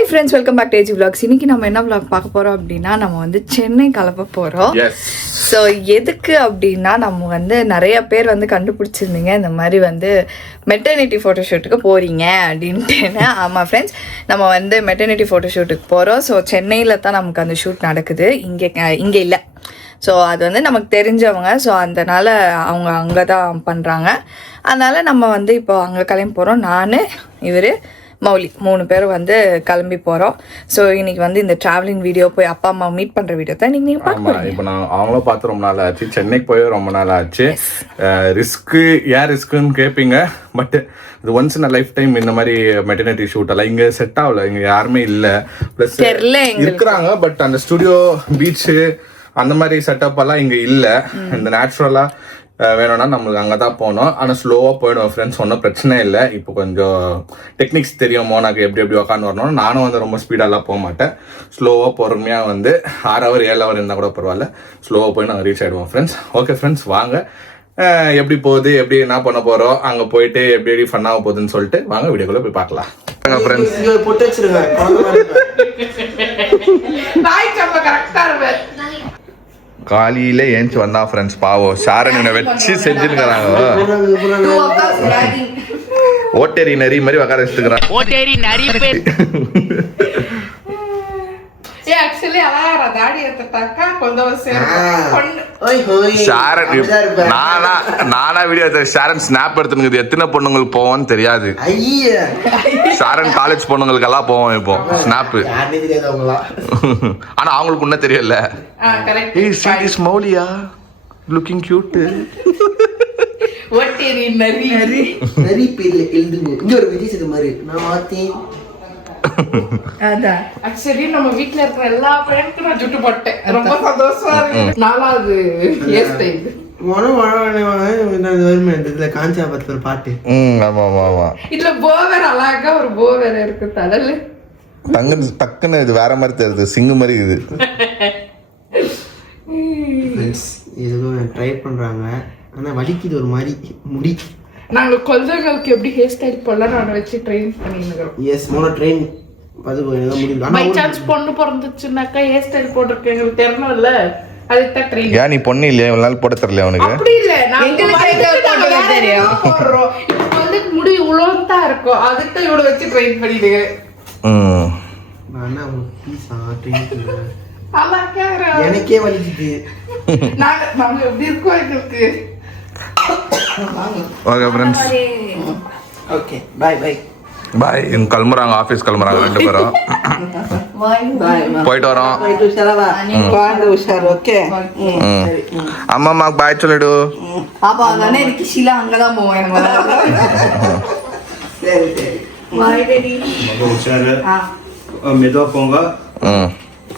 Hi friends, welcome back to AG vlogs. இன்னைக்கு நம்ம என்ன விளாக் பார்க்க போகிறோம் அப்படின்னா, நம்ம வந்து சென்னை கிளம்ப போகிறோம். ஸோ எதுக்கு அப்படின்னா, நம்ம வந்து நிறைய பேர் வந்து கண்டுபிடிச்சிருந்தீங்க இந்த மாதிரி வந்து மெட்டர்னிட்டி ஃபோட்டோஷூட்டுக்கு போகிறீங்க அப்படின்ட்டுன்னு. ஆமாம் ஃப்ரெண்ட்ஸ், நம்ம வந்து மெட்டர்னிட்டி ஃபோட்டோஷூட்டுக்கு போகிறோம். ஸோ சென்னையில் தான் நமக்கு அந்த ஷூட் நடக்குது, இங்கே இல்லை. ஸோ அது வந்து நமக்கு தெரிஞ்சவங்க, ஸோ அதனால் அவங்க அங்கே தான் பண்ணுறாங்க. அதனால் நம்ம வந்து இப்போ அங்கே கிளம்பி போகிறோம். நான், இவர், மௌலி 3 பேர் வந்து கிளம்பி போகிறோம். ஸோ இன்னைக்கு வந்து இந்த ட்ராவலிங் வீடியோ போய் அப்பா அம்மா மீட் பண்ணுற வீடியோ தான் நீங்கள் பார்க்கலாம். இப்போ நான் அவங்களும் பார்த்து ரொம்ப நாள் ஆச்சு, சென்னைக்கு போய் ரொம்ப நாள் ஆச்சு. ரிஸ்க்கு ஏன் ரிஸ்க்குன்னு கேட்பீங்க, பட் இது ஒன்ஸ் இன் லைஃப் டைம் இந்த மாதிரி மெட்டர்னிட்டி ஷூட் எல்லாம் இங்கே செட் ஆகல, இங்கே யாருமே இல்லை. ப்ளஸ் இருக்கிறாங்க, பட் அந்த ஸ்டுடியோ பீச்சு அந்த மாதிரி செட்டப் எல்லாம் இங்கே இல்லை. இந்த நேச்சுரலாக வேணும்னா நம்மளுக்கு அங்கே தான் போகணும். ஆனால் ஸ்லோவாக போயிடுவோம் ஃப்ரெண்ட்ஸ், ஒன்றும் பிரச்சனை இல்லை. இப்போ கொஞ்சம் டெக்னிக்ஸ் தெரியும் மோனாக்கு எப்படி உட்காந்து வரணும். நானும் வந்து ரொம்ப ஸ்பீடாலாம் போக மாட்டேன், ஸ்லோவாக பொறுமையாக வந்து 6 hour 7 hour இருந்தால் கூட பரவாயில்ல, ஸ்லோவாக போய் நாங்கள் ரீச் ஆகிடுவோம் ஃப்ரெண்ட்ஸ். ஓகே ஃப்ரெண்ட்ஸ், வாங்க எப்படி போகுது, எப்படி என்ன பண்ண போகிறோம், அங்கே போயிட்டு எப்படி ஃபன் ஆக போகுதுன்னு சொல்லிட்டு வாங்க வீடியோக்குள்ளே போய் பார்க்கலாம். ஃப்ரெண்ட்ஸ் காலையில ஏஞ்சி வந்தா ஃப்ரெண்ட்ஸ், பாவம் ஷாரன் வச்சு செஞ்சுருக்கிறாங்க. ஓட்டேரி நரி மாதிரி உட்கார வச்சுக்கிறான். நானா வீடியோ ஷாரன் ஸ்னாப் எடுத்துனுக்குது. எத்தனை பொண்ணுங்களுக்கு போவோம்னு தெரியாது. ஷாரன் காலேஜ் பொண்ணுங்களுக்கு எல்லாம் போவோம் இப்போ ஸ்னாப். ஆனா அவங்களுக்கு ஒன்னும் தெரியல. Maulya looking cute. ஓட்டேரி நரி நரி பேர்ல எழுதுங்க. இங்க ஒரு விஜய் சேது மாதிரி நான் மாத்தேன். அதான் ஆக்சுவலி நம்ம வீட்ல இருக்கிற எல்லா ஃப்ரெண்ட்ஸ்க்கும் நான் ஜுட்டு போட்டேன். ரொம்ப சந்தோஷமா இருக்கு. 4வது ஹேர் ஸ்டைல் காஞ்சா பத்து ஒரு பாட்டு. இதுல போவேர் அழகா ஒரு போவேர் இருக்கு தடல் டக்குன்னு இது வேற மாதிரி தெரியுது, சிங்கு மாதிரி இது. இதுவும் ட்ரை பண்றாங்க, ஆனா வலிக்குது ஒரு மாதிரி முடி. நாங்க குழந்தைகளுக்கு எப்படி ஹேர் ஸ்டைல் போடலாம் நான் வச்சு ட்ரெயின் பண்ணிருக்கோம். எஸ் மோனோ ட்ரெயின் அது முடியல. பை சான்ஸ் பொண்ணு பிறந்துச்சுனாக்கா ஹேர் ஸ்டைல் போட்டுருக்கு எங்களுக்கு தெரியணும்ல, அதுக்கு தான் ட்ரெயின். ஏன் நீ பொண்ணு இல்லையா, இவ்வளவு நாள் போட தெரியல அவனுக்கு? அப்படி இல்ல, நாங்க தெரியும் போடுறோம். இப்போ வந்து முடி உலோந்தா இருக்கும், அதுக்கு தான் இவ்வளவு வச்சு ட்ரெயின் பண்ணிடுறேன். எனக்கே வலிக்குது. நாங்க எப்படி இருக்கோம் எங்களுக்கு. Okay friends, okay bye bye bye. இவங்க கிளம்புறாங்க, ஆஃபீஸ் கிளம்புறாங்க 2 பேரும். போயிட்டு வரோம். அம்மா பாய் சொல்லிடு. பாப்பா அங்கே இருக்கு, ஷீலா அங்கதான் போவேன். சரி சரி பாய் டேடி. உஷாரு மெதுவா போங்க,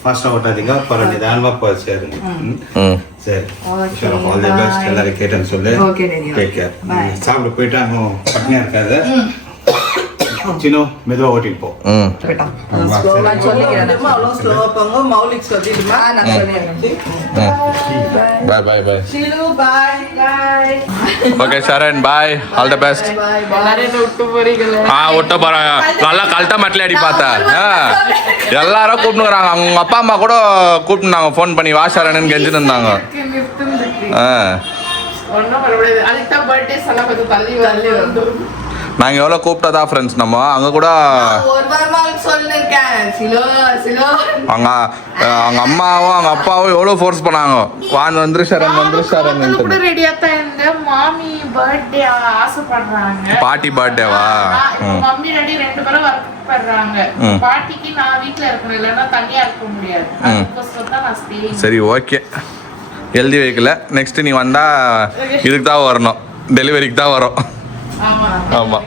ஃபாஸ்டா ஓட்டாதீங்க, பர நிதானமா போய் சேருங்க. சரி, உஷாரா. All the best. எல்லாரும் கேட்டேன்னு சொல்லு. Okay daddy. Take care. சாப்பிட போயிட்டா பட்னியா இருக்காது. சின்ன மெதுவா ஓட்டிட்டு போ. Bye bye bye. Okay Sharan, bye. All the best. விட்டு போறாங்க. நல்லா கல்ட்ட மட்டில் அடி பார்த்தா எல்லாரும் கூப்பிட்டுக்கிறாங்க. அவங்க அப்பா அம்மா கூட கூப்பிட்டுனாங்க, ஃபோன் பண்ணி வா ஷரண் கெஞ்சின்னு இருந்தாங்க. நாங்கள் எவ்வளோ கூப்பிட்டதா ஃப்ரெண்ட்ஸ், நம்ம அங்கே கூட அவங்க அம்மாவும் அவங்க அப்பாவும் எவ்வளோ ஃபோர்ஸ் பண்ணாங்க, வான் வந்துரு ஷரண் வந்துரு ஷரண். மாமி பர்த்டே ஆசைப்படுறாங்க. பாட்டி பர்த்டேவா? மம்மி டாடி 2 பேரும் ஒர்க் பண்றாங்க. பாட்டிக்கு நான் வீட்ல இருக்கணும், இல்லைன்னா தனியா இருக்க முடியாது. அதுக்கோசரம் தான் நான் ஸ்டே. சரி ஓகே, எழுதி வைக்கல. நெக்ஸ்ட் நீ வந்தா இதுக்கு தான் வரணும், டெலிவரிக்கு தான் வரும். ஆமா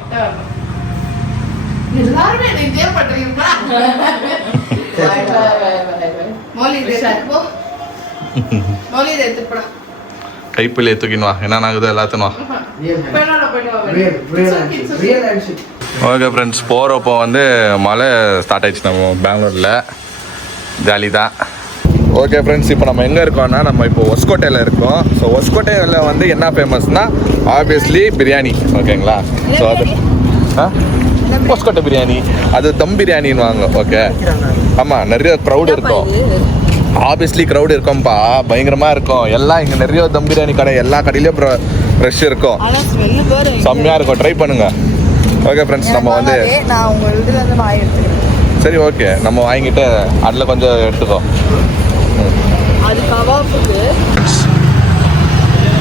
எல்லாரும் இதே பண்றீங்களா? கைப்பிள்ளை தூக்கின்னு வா, என்ன ஆகுது எல்லாத்தையும் வா. ஓகே ஃப்ரெண்ட்ஸ், போகிறப்போ வந்து மழை ஸ்டார்ட் ஆயிடுச்சு நம்ம பெங்களூரில். ஜாலி தான். ஓகே ஃப்ரெண்ட்ஸ், இப்போ நம்ம எங்கே இருக்கோம்னா, நம்ம இப்போ ஒஸ்கோட்டையில் இருக்கோம். ஸோ ஒஸ்கோட்டையில் வந்து என்ன ஃபேமஸ்னால் ஆப்வியஸ்லி பிரியாணி. ஓகேங்களா? ஸோ அது கொட்டை பிரியாணி, அது தம் பிரியாணின்னு வாங்க. ஓகே, ஆமாம், நிறைய க்ரௌடு இருக்கும். ஆப்வியஸ்லி க்ரௌடு இருக்கும்ப்பா, பயங்கரமாக இருக்கும். எல்லாம் இங்கே நிறைய தம் பிரியாணி கடை, எல்லா கடையிலையும் ஃப்ரெஷ் இருக்கும், செம்மையாக இருக்கும். ட்ரை பண்ணுங்க. ஓகே ஃப்ரெண்ட்ஸ், நம்ம வந்து நான் உங்கள்கிட்ட வந்து வாங்கி எடுத்துக்கிறேன். சரி, ஓகே, நம்ம வாங்கிட்டு அதில் கொஞ்சம் எடுத்துக்கோ. அது கவாப்புக்கு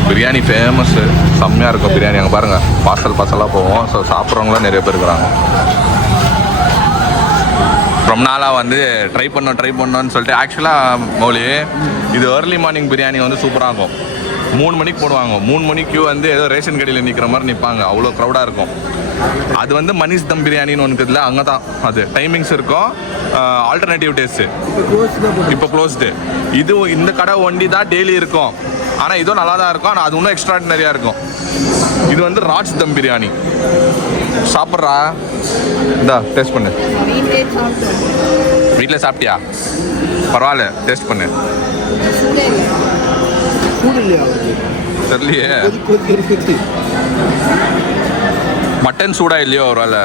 பிரியாணி ஃபேமஸ்ஸு, செம்மையாக இருக்கும் பிரியாணி. அங்கே பாருங்கள், பார்சலாக போவோம். ஸோ சாப்பிட்றவங்களாம் நிறைய பேர் இருக்கிறாங்க. ரொம்ப நாளாக வந்து ட்ரை பண்ணோன்னு சொல்லிட்டு. ஆக்சுவலாக மௌலி, இது ஏர்லி மார்னிங் பிரியாணி வந்து சூப்பராக இருக்கும். 3 மணிக்கு போடுவாங்க. 3 மணிக்கு வந்து ஏதோ ரேஷன் கடையில் நிற்கிற மாதிரி நிற்பாங்க, அவ்வளோ க்ரௌடாக இருக்கும். அது வந்து மனிஷ் தம் பிரியாணின்னு ஒன்று இருக்குதுல்ல, அங்கே தான் அது டைமிங்ஸ் இருக்கும். ஆல்டர்னேட்டிவ் டேஸ்ட்டு இப்போ க்ளோஸ்டு. இது இந்த கடை ஒண்டி தான் டெய்லி இருக்கும். ஆனால் இதுவும் நல்லா தான் இருக்கும், ஆனால் அது இன்னும் எக்ஸ்ட்ராடினரியாக இருக்கும். இது வந்து ராஜ் தம் பிரியாணி. சாப்பிட்றா, இந்தா டேஸ்ட் பண்ணு. வீட்டில் சாப்பிட்டியா? பரவாயில்ல, டேஸ்ட் பண்ணு. தெரியலையே, மட்டன் சூடா இல்லையோ ஒரு வேலை.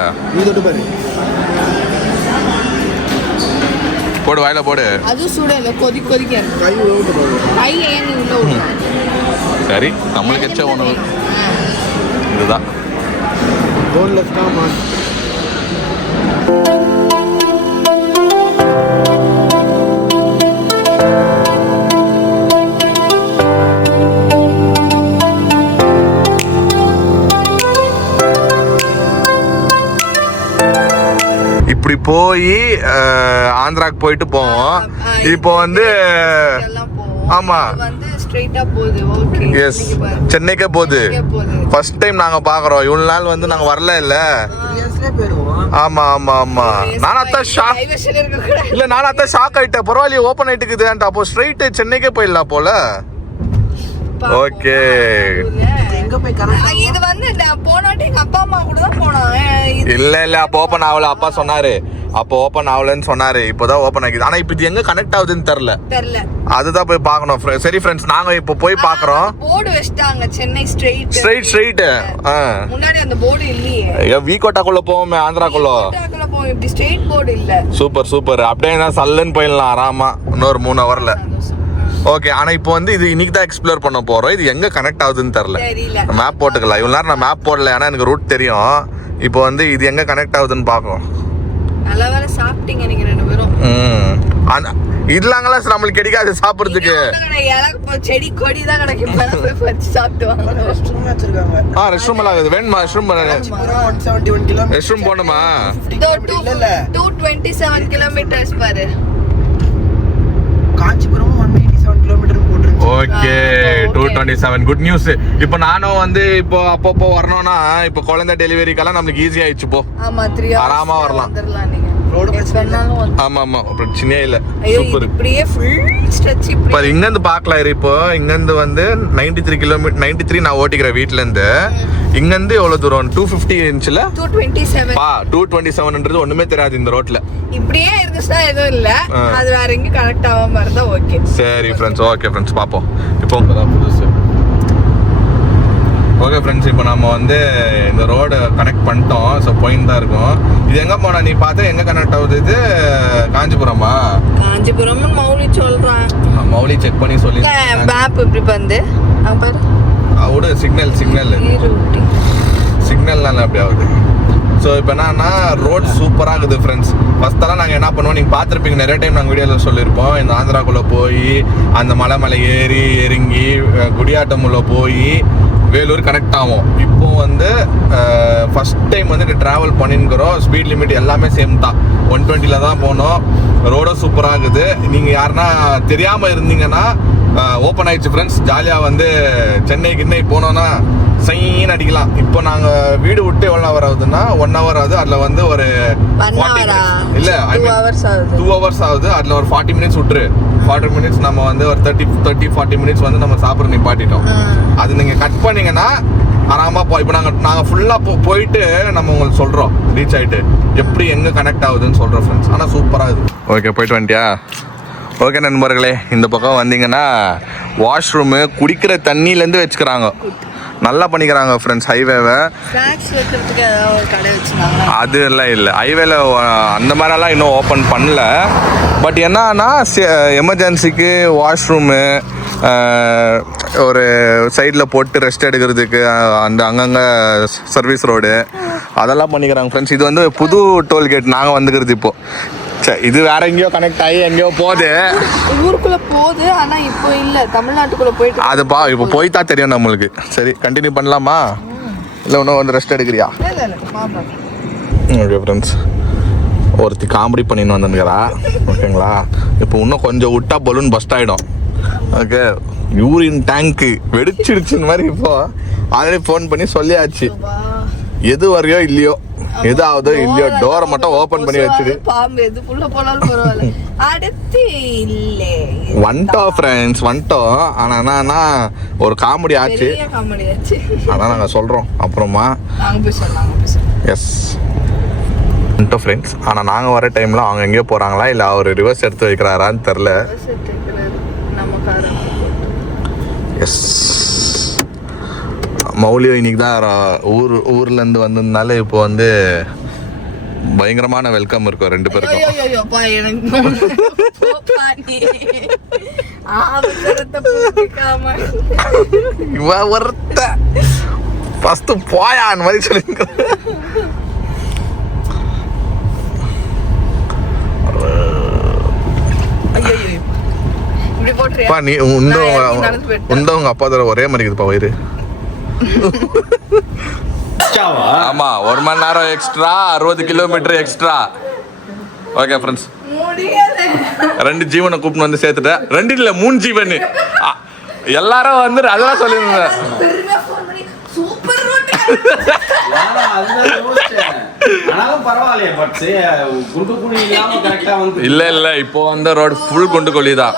போடு, வாயில போடு. அது சூட இல்லை, கொதிக்க கை ஏன் உள்ள. சரி, நம்மளுக்கு எச்ச உணவு இதுதான். இப்படி போய் ஆந்திராக்கு போயிட்டு போவோம். இப்போ வந்து ஆமா, எஸ், சென்னைக்கே போகுது. ஃபர்ஸ்ட் டைம் நாங்க பாக்குறோம். இவ்வளவு நாள் வந்து நாங்க வரல இல்ல. ஆமா ஆமா ஆமா, நானாத்தான் ஷாக் ஆயிட்டேன். பரவாயில்லையே, ஓப்பன் ஆயிட்டுக்குது. அப்போ ஸ்ட்ரைட் சென்னைக்கே போயிடலாம் போல. ஓகே, இது வந்து போனாட்டி எங்க அப்பா அம்மா கூட தான் போனாங்க. இல்ல அப்போ ஓப்பன் ஆகல. அப்பா சொன்னாரு அப்போ ஓப்பன் ஆகலன்னு சொன்னாரு. இப்போதான் ஓப்பன் ஆகிது. ஆனா இப்போ இது எங்க கனெக்ட் ஆகுதுன்னு தெரியல. அதுதான் போய் பார்க்கணும். சரி ஃப்ரெண்ட்ஸ், நாங்க இப்போ போய் பார்க்கறோம். போர்டு வெச்சிட்டாங்க, சென்னை ஸ்ட்ரைட். முன்னாடி அந்த போர்டு இல்லையே. வீகோட்டாக்குள்ள போவோமே, ஆந்திராக்குள்ள. இப்படி ஸ்ட்ரைட் போர்டு இல்ல. சூப்பர். அப்படியே தான் சல்லுன்னு போயிடலாம் ஆராமா, இன்னொரு 3 ஹவர்ல. ஓகே, ஆனா இப்போ வந்து இது இன்னைக்கு தான் எக்ஸ்ப்ளோர் பண்ண போறோம். இது எங்க கனெக்ட் ஆகுதுன்னு தெரியல. மேப் போட்டுக்கலாம். இவ்வளவு நேரம் நான் மேப் போடல, ஏன்னா எனக்கு ரூட் தெரியும். இப்போ வந்து இது எங்க கனெக்ட் ஆகுதுன்னு பார்க்கணும். நல்ல வேளை சாப்பிட்டீங்க நீங்க 2 பேரும். இதெல்லாங்களா நம்மளுக்கு கிடைக்காது சாப்பிடுறதுக்கு. செடி கொடி தான் கிடைக்கும், சாப்பிட்டு வாங்க. ரெஸ்ட்ரூம் எல்லாம் வேணுமா? ரெஸ்ட்ரூம் போகணுமா? 227 கிலோமீட்டர்ஸ் பாரு. காஞ்சிபுரம் 187 கிலோமீட்டர் போட்டுருக்கு. ஓகே, 227. Good news. இப்போ நானும் வந்து இப்போ அப்பப்போ வரணும்னா, இப்போ குழந்தை டெலிவரிக்கெல்லாம் நம்மளுக்கு ஈஸி ஆயிடுச்சு. போ, ஆமா, 3 hours ஆராமா வரலாம். ஆமா பிரச்சனையே இல்ல. சூப்பர். இப்படியே ஃபுல் ஸ்ட்ரெச். இப்போ இங்க இருந்து பார்க்கலாம். இப்போ இங்க இருந்து வந்து 93 கிலோமீட்டர். 93 நான் ஓட்டிக்கிறேன் வீட்ல இருந்து. இங்க இருந்து எவ்வளவு தூரம்? 250 இன்ச்ல 227. 227ன்றது ஒண்ணுமே தெரியாது இந்த ரோட்ல. இப்படியே இருந்துச்சுன்னா எதுவும் இல்ல, அது வேற எங்க கனெக்ட் ஆகாம இருந்தா ஓகே. சரி ஃப்ரெண்ட்ஸ், ஓகே ஃப்ரெண்ட்ஸ், பாப்போம். இப்போ புதுசு. ஓகே ஃப்ரெண்ட்ஸ், இப்போ நம்ம வந்து இந்த ரோடு கனெக்ட் பண்ணிட்டோம். ஸோ போயின்னு தான் இருக்கும். இது எங்கே போனா நீ பார்த்து எங்கே கனெக்ட் ஆகுது? இது காஞ்சிபுரமா? காஞ்சிபுரம் மௌலி சொல்றேன். மௌலி செக் பண்ணி சொல்லி மேப் இப்படி வந்து அவடு சிக்னல்னால அப்படி ஆகுது. ஸோ இப்போ என்னன்னா ரோட் சூப்பராக இருக்குது ஃப்ரெண்ட்ஸ். ஃபஸ்ட்டெல்லாம் நாங்கள் என்ன பண்ணுவோம், நீங்கள் பார்த்துருப்பீங்க, நிறைய டைம் நாங்கள் வீடியோவில் சொல்லியிருப்போம். இந்த ஆந்திராக்குள்ளே போய் அந்த மலை ஏறி இறங்கி குடியாட்டமுள்ள போய் வேலூர் கனெக்ட் ஆகும். இப்போ வந்து ஃபஸ்ட் டைம் வந்து ட்ராவல் பண்ணிருக்கிறோம். ஸ்பீட் லிமிட் எல்லாமே சேம் தான், 120ல தான் போனோம். ரோடும் சூப்பராக இருக்குது. நீங்கள் யாருன்னா தெரியாமல் இருந்தீங்கன்னா ஓப்பன் ஆயிடுச்சு ஃப்ரெண்ட்ஸ். ஜாலியாக வந்து சென்னை போனோன்னா சைன் அடிக்கலாம். இப்போ நாங்கள் வீடு விட்டு எவ்வளோ ஹவர் ஆகுதுன்னா 1 hour ஆகுது. அதில் வந்து ஒரு 2 hours ஆகுது. அதில் ஒரு 40 minutes விட்டுரு. 40 minutes நம்ம வந்து ஒரு 30-40 minutes வந்து நம்ம சாப்பிட்ற நிப்பாட்டிட்டோம். அது நீங்கள் கட் பண்ணீங்கன்னா ஆராமா இப்போ நாங்கள் ஃபுல்லாக போயிட்டு நம்ம உங்களுக்கு சொல்கிறோம், ரீச் ஆகிட்டு எப்படி எங்கே கனெக்ட் ஆகுதுன்னு சொல்கிறோம் ஃப்ரெண்ட்ஸ். ஆனால் சூப்பராக இருக்குது. ஓகே, போயிட்டு வந்துட்டியா? ஓகே நண்பர்களே, இந்த பக்கம் வந்தீங்கன்னா வாஷ்ரூமு குடிக்கிற தண்ணியிலேருந்து வச்சுக்கிறாங்க. நல்லா பண்ணிக்கிறாங்க ஃப்ரெண்ட்ஸ் ஹைவேவை. ஸ்நாக்ஸ் வைக்கிறதுக்கு ஏதாவது ஒரு கடை வச்சுருந்தாங்க. அது எல்லாம் இல்லை, ஹைவேல அந்த மாதிரிலாம் இன்னும் ஓப்பன் பண்ணல. பட் என்னன்னா எமர்ஜென்சிக்கு வாஷ்ரூமு ஒரு சைடில் போட்டு ரெஸ்ட் எடுக்கிறதுக்கு அந்த அங்கங்கே சர்வீஸ் ரோடு அதெல்லாம் பண்ணிக்கிறாங்க ஃப்ரெண்ட்ஸ். இது வந்து புது டோல்கேட் நாங்கள் வந்துக்கிறது இப்போது. சரி, இது வேற எங்கேயோ கனெக்ட் ஆகி எங்கேயோ போகுது, ஊருக்குள்ள போகுது. ஆனா இப்போ இல்ல, தமிழ்நாட்டுக்குள்ள போயிட்டு அதுப்பா இப்போ போய் தான் தெரியும் நம்மளுக்கு. சரி, கண்டினியூ பண்ணலாமா இல்லை இன்னும் வந்து ரெஸ்ட் எடுக்கிறியா? ஓகே ஃப்ரெண்ட்ஸ், ஒருத்தி காமெடி பண்ணின்னு வந்துருக்கிறா. ஓகேங்களா, இப்போ இன்னும் கொஞ்சம் விட்டா பலூன் பஸ்ட் ஆகிடும். ஓகே, யூரின் டேங்க்கு வெடிச்சிடுச்சுன்னு மாதிரி இப்போ ஆல்ரெடி ஃபோன் பண்ணி சொல்லியாச்சு. எது வரையோ இல்லையோ, எது ஆகுதோ இல்லையோ, டோரை மட்டும் ஓபன் பண்ணி வச்சிரு. பாம்பு எதுக்குள்ள போனாலும் பரவாயில்ல. அடுத்து இல்ல வந்துட்டோம் ஃப்ரெண்ட்ஸ், வந்துட்டோம். ஆனா என்னன்னா ஒரு காமெடி ஆச்சு. அதான் நாங்க சொல்றோம் அப்புறமா. எஸ் வந்துட்டோம் ஃப்ரெண்ட்ஸ். ஆனா நாங்க வர டைம்ல அவங்க எங்கேயோ போறாங்களா இல்ல அவர் ரிவர்ஸ் எடுத்து வைக்கிறாரான்னு தெரியல. எஸ், மௌலியோ இன்னைக்கு தான் ஊர்லேருந்து வந்ததுனால இப்போ வந்து பயங்கரமான வெல்கம் இருக்கும் ரெண்டு பேருக்கும். இவ ஒருத்த ஃபர்ஸ்ட் போயான்னு மாதிரி சொல்லிங்க. நீ உங்க அப்பா தர ஒரே மாதிரி இருக்குதுப்பா வயிறு. ஆமா, 1 மணி நேரம் extra, 60 kilometre extra. Okay friends, 2 ஜீவனை கூப்பிட்டு வந்து சேர்த்துட்டேன். 2 இல்ல 3 ஜீவன் எல்லாரும் வந்து அதெல்லாம் சொல்லியிருந்தேன். இல்ல இல்ல, இப்போ வந்து ரோடு ஃபுல் குண்டு குழி தான்.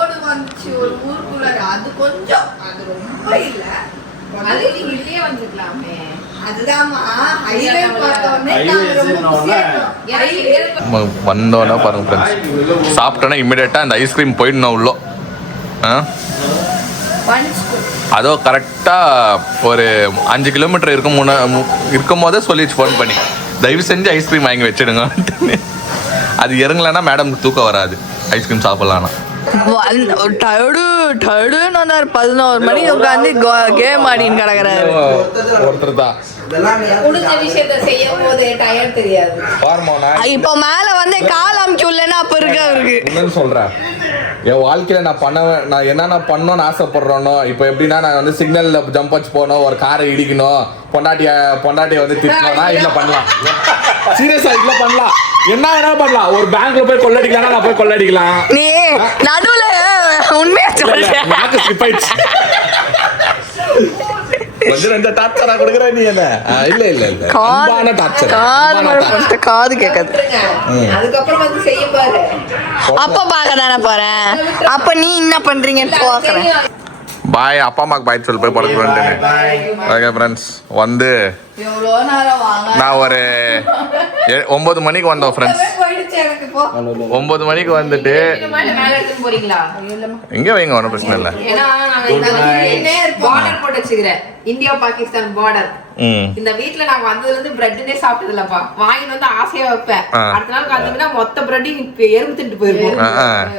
வந்தோன்னா பாருங்க ஃப்ரெண்ட்ஸ், சாப்பிட்டோன்னா இம்மிடியேட்டா அந்த ஐஸ்கிரீம் போயிடணும் உள்ள. அதோ கரெக்டா ஒரு 5 கிலோமீட்டர் இருக்கும் போதே சொல்லிச்சு ஃபோன் பண்ணி, தயவு செஞ்சு ஐஸ்கிரீம் வாங்கி வச்சிடுங்க. அது இறங்கலன்னா மேடம் தூக்கம் வராது ஐஸ்கிரீம் சாப்பிடலான்னா. டயர்டுன்னு வந்தார். 11 மணிக்கு உட்காந்து கேம் ஆடின்னு கிடக்குறாரு. ஒருத்தர் தான் இப்போ மேல வந்து கால் அமுக்கிள்ளேன்னா அப்ப இருக்கு அவருக்கு. சொல்றேன், என் வாழ்க்கையில நான் என்னென்ன பண்ணணும்னு ஆசைப்படுறேனோ, இப்போ எப்படின்னா நான் வந்து சிக்னல்ல ஜம்ப் வச்சு போகணும், ஒரு காரை இடிக்கணும், பொண்டாட்டிய வந்து திட்டணும்னா இதுல பண்ணலாம். சீரியஸா இதுல பண்ணலாம், என்ன வேணா பண்ணலாம். ஒரு பேங்க்ல போய் கொள்ளடிக்கலாம், நான் போய் கொள்ளடிக்கலாம். நீ நடுவுல உண்மையா சொல்றேன், நாக்கு ஸ்லிப் ஆயிடுச்சு. கொஞ்சம் டார்ச்சரா கொடுக்குற நீ என்ன? இல்ல இல்ல இல்ல, காது கேட்காது. அதுக்கப்புறம் வந்து செய்ய பாரு, அப்பா பார்க்க தானே போறேன். அப்ப நீ என்ன பண்றீங்கன்னு பாக்குறேன். பாய், அப்பா அம்மாக்கு பாய் சொல்லி போய் படுக்கிறேன். ஓகே ஃப்ரெண்ட்ஸ், வந்து நான் ஒரு 9 மணிக்கு வந்தோம் ஃப்ரெண்ட்ஸ். 9 மணிக்கு வந்துட்டு எங்க வைங்க, ஒன்றும் பிரச்சனை இல்லை. India Pakistan border. இந்த வீட்ல நாங்க வந்ததுல இருந்து பிரெட்னே சாப்பிட்டது இல்லப்பா. வாங்கி வந்து ஆசையா வைப்பேன். அடுத்த நாள் காலையில மொத்த பிரெட்டையும் எறும்பு திட்டு போயிருக்கோம்.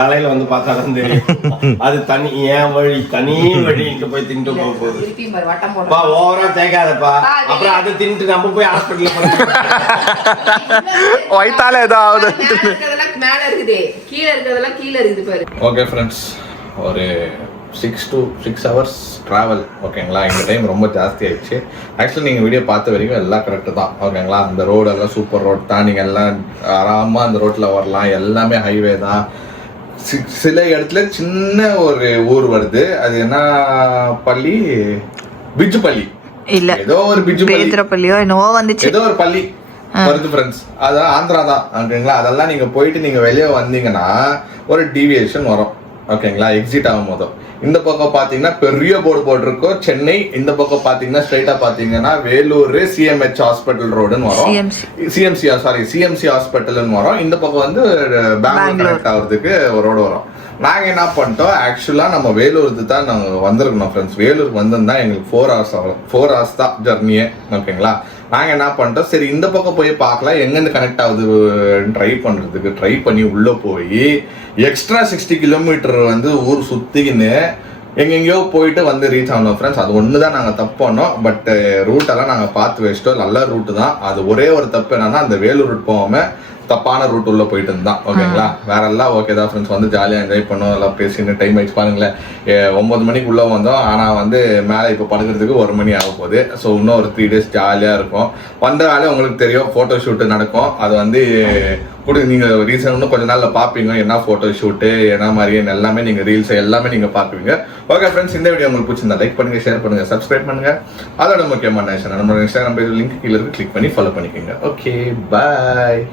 காலையில வந்து பார்த்தா தான் தெரியும் அது தனி ஏன் வழி, தனி வழி இங்க போய் தின்ட்டு போக போகுது. வட்டம் பா ஓவரா தேக்காதப்பா, அப்புறம் அதை தின்ட்டு நம்ம போய் ஹாஸ்பிட்டல்ல வயித்தால ஏதாவது மேல இருக்குது, கீழே இருக்கிறதெல்லாம் கீழே இருக்குது பாரு. ஓகே ஃப்ரெண்ட்ஸ், ஒரு 6 to 6 hours ட்ராவல். ஓகேங்களா, இந்த டைம் ரொம்ப ஜாஸ்தி ஆயிடுச்சு. ஆக்சுவலி நீங்கள் வீடியோ பார்த்த வரைக்கும் எல்லாம் கரெக்டு தான். ஓகேங்களா, அந்த ரோடெல்லாம் சூப்பர் ரோட் தான், நீங்கள் எல்லாம் ஆராமமாக அந்த ரோட்டில் வரலாம், எல்லாமே ஹைவே தான். சில இடத்துல சின்ன ஒரு ஊர் வருது, அது என்ன பள்ளி, பிஜு பள்ளி இல்ல, ஏதோ ஒரு பிஜு பள்ளியோ என்னவோ வந்துச்சு, ஏதோ ஒரு பள்ளி வருது ஃப்ரெண்ட்ஸ். அதான் ஆந்திரா தான். ஓகேங்களா, அதெல்லாம் நீங்கள் போயிட்டு நீங்கள் வெளியே வந்தீங்கன்னா ஒரு டீவியேஷன் வரும். ஓகேங்களா, எக்ஸிட் ஆகும் போதும் இந்த பக்கம் பார்த்தீங்கன்னா பெரிய போர்டு போட்டிருக்கோம் சென்னை, இந்த பக்கம் பார்த்தீங்கன்னா ஸ்ட்ரைட்டாக பார்த்தீங்கன்னா வேலூர் சிஎம்ஹெச் ஹாஸ்பிட்டல் ரோடுன்னு வரும், சிஎம்சி ஹாஸ்பிட்டல்னு வரும். இந்த பக்கம் வந்து பெங்களூர் கனெக்ட் ஆகிறதுக்கு ஒரு ரோடு வரும். நாங்கள் என்ன பண்ணிட்டோம், ஆக்சுவலாக நம்ம வேலூருக்கு தான் நாங்கள் வந்திருக்கணும் ஃப்ரெண்ட்ஸ். வேலூருக்கு வந்திருந்தா எங்களுக்கு 4 hours ஆகும். 4 hours தான் ஜர்னியே, ஓகேங்களா. நாங்கள் என்ன பண்ணிட்டோம், சரி இந்த பக்கம் போய் பார்க்கலாம் எங்கேருந்து கனெக்ட் ஆகுது ட்ரை பண்ணி உள்ளே போய் எக்ஸ்ட்ரா 60 கிலோமீட்டர் வந்து ஊர் சுற்றிக்கின்னு எங்கெங்கேயோ போயிட்டு வந்து ரீச் ஆகணும் ஃப்ரெண்ட்ஸ். அது ஒன்று தான் நாங்கள் தப்பு பண்ணோம். பட் ரூட்டெல்லாம் நாங்கள் பார்த்து வச்சிட்டோம், நல்ல ரூட்டு தான். அது ஒரே ஒரு தப்பு என்னன்னா, அந்த வேலூர் ரூட் போகாமல் தப்பான ரூட் உள்ள போயிட்டு இருந்தான், ஓகேங்களா. வேற எல்லாம் ஓகே தான் ஃப்ரெண்ட்ஸ். வந்து ஜாலியாக என்ஜாய் பண்ணோம், எல்லாம் பேசின்னு டைம் ஆயிடுச்சு பாருங்களேன். 9 மணிக்குள்ளே வந்தோம், ஆனால் வந்து மேலே இப்போ படுக்கிறதுக்கு 1 மணி ஆக போகுது. ஸோ இன்னும் ஒரு 3 days ஜாலியாக இருக்கும். வந்த வேலை உங்களுக்கு தெரியும், ஃபோட்டோ ஷூட்டு நடக்கும். அது வந்து நீங்கள் ரீசன் இன்னும் கொஞ்ச நாளில் பார்ப்பீங்க, என்ன ஃபோட்டோ ஷூட்டு என்ன மாதிரி எல்லாமே நீங்கள் ரீல்ஸ் எல்லாமே நீங்கள் பார்ப்பீங்க. ஓகே ஃப்ரெண்ட்ஸ், இந்த வீடியோ உங்களுக்கு பிடிச்சிருந்தா லைக் பண்ணுங்க, ஷேர் பண்ணுங்க, சப்ஸ்கிரைப் பண்ணுங்க. அதோட முக்கியமான விஷயம், நம்ம இன்ஸ்டாகிராம் பேஜ் லிங்க் கீழே இருக்கு, கிளிக் பண்ணி ஃபாலோ பண்ணிக்கோங்க. ஓகே, பாய்.